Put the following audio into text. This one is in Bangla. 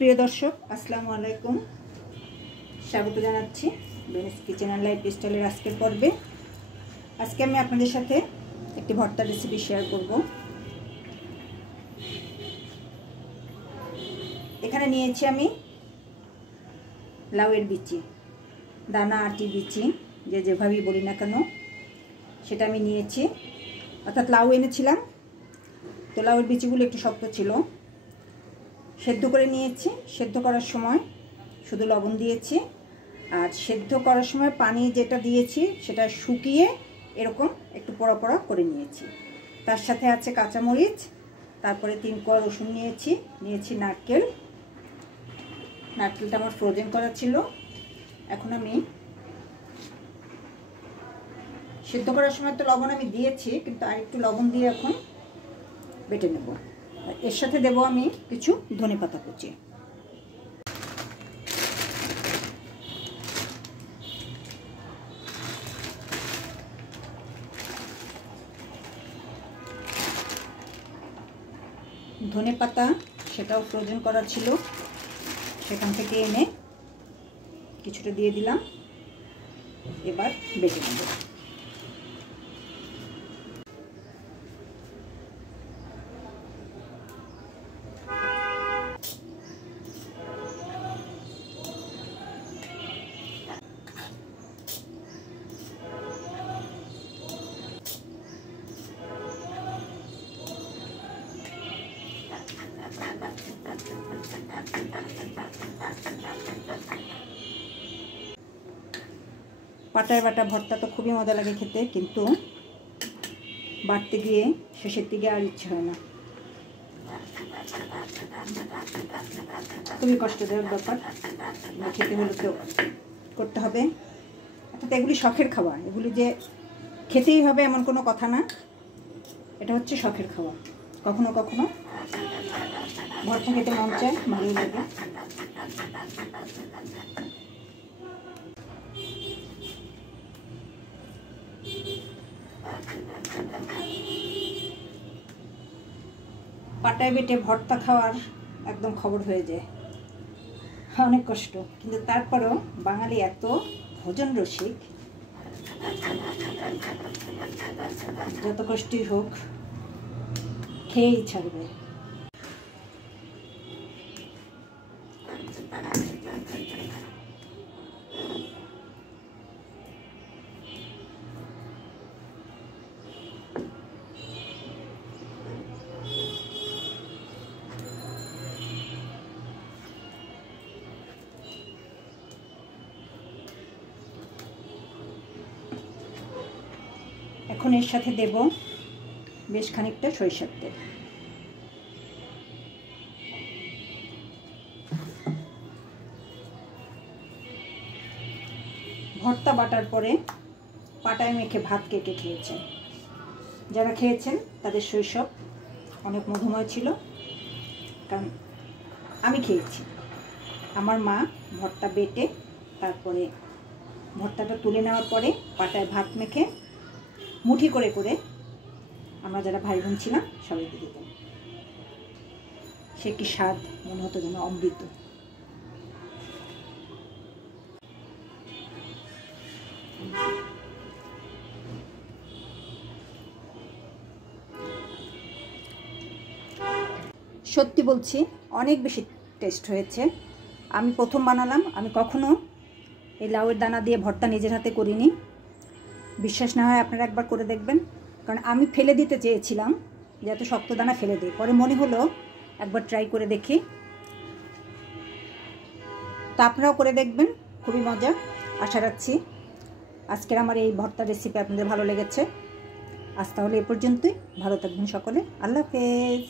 প্রিয় দর্শক আসসালামু আলাইকুম, স্বাগত জানাচ্ছি বেনিস কিচেন অ্যান্ড লাইফস্টাইলের আজকের পর্বে। আজকে আমি আপনাদের সাথে একটি ভর্তা রেসিপি শেয়ার করব। এখানে নিয়েছি আমি লাউয়ের বিচি, দানা আটি বিচি, যেভাবেই বলি না কেন সেটা আমি নিয়েছি। অর্থাৎ লাউ এনেছিলাম, তো লাউয়ের বিচিগুলো একটু শক্ত ছিল, সেদ্ধ করে নিয়েছি। সেদ্ধ করার সময় শুধু লবণ দিয়েছি, আর সেদ্ধ করার সময় পানি যেটা দিয়েছি সেটা শুকিয়ে এরকম একটু পোড়া পোড়া করে নিয়েছি। তার সাথে আছে কাঁচামরিচ, তারপরে 3 কোয়া রসুন নিয়েছি নারকেলটা আমার ফ্রোজেন করা ছিল। এখন আমি সেদ্ধ করার সময় তো লবণ আমি দিয়েছি, কিন্তু আর একটু লবণ দিয়ে এখন বেটে নেব। এর সাথে দেব আমি কিছু ধনেপাতা কুচি। ধনেপাতা সেটাও ফ্রোজেন করা ছিল, সেখান থেকে এনে কিছুটা দিয়ে দিলাম। এবার বেটে নেব। পাটায় বাটা ভর্তা তো খুবই মজা লাগে খেতে, কিন্তু বাটতে গিয়ে শেষের দিকে আর ইচ্ছে হয় না। খুবই কষ্টদায়ক ব্যাপার, খেতে হলে তো করতে হবে। অর্থাৎ এগুলি শখের খাওয়া, এগুলি যে খেতেই হবে এমন কোনো কথা না, এটা হচ্ছে শখের খাওয়া। কখনো কখনো ভর্তা খেতে মন চায়, ভালোই লাগে। পাটায় বেটে ভর্তা খাওয়ার একদম খবর হয়ে যায়, অনেক কষ্ট, কিন্তু তারপরেও বাঙালি এত ভোজন রসিক, যত কষ্টই হোক খেয়েই ছাড়বে। এখন এর সাথে দেব বেশ খানিকটা সরিষার তেল। ভর্তা বাটার পরে পাটায় মেখে ভাত কেটে খেয়েছেন, যারা খেয়েছেন তাদের শৈশব অনেক মধুময় ছিল, কারণ আমি খেয়েছি। আমার মা ভর্তা বেটে তারপরে ভর্তাটা তুলে নেওয়ার পরে পাটায় ভাত মেখে মুঠি করে করে আমরা যারা ভাই বোন ছিলাম সবাইকে দিতেন। সে কি স্বাদ, মনে হতো যেন অমৃত। সত্যি বলছি, অনেক বেশি টেস্ট হয়েছে। আমি প্রথম বানালাম, আমি কখনো এই লাউয়ের দানা দিয়ে ভর্তা নিজের হাতে করিনি। বিশ্বাস না হয় আপনারা একবার করে দেখবেন, কারণ আমি ফেলে দিতে চেয়েছিলাম যে এত শক্ত দানা ফেলে দিই, পরে মনে হলো একবার ট্রাই করে দেখি। তো আপনারাও করে দেখবেন, খুবই মজা। আশা রাখছি আজকের আমার এই ভর্তা রেসিপি আপনাদের ভালো লেগেছে। আজ তাহলে এ পর্যন্তই। ভালো থাকবেন সকলে। আল্লাহ হাফেজ।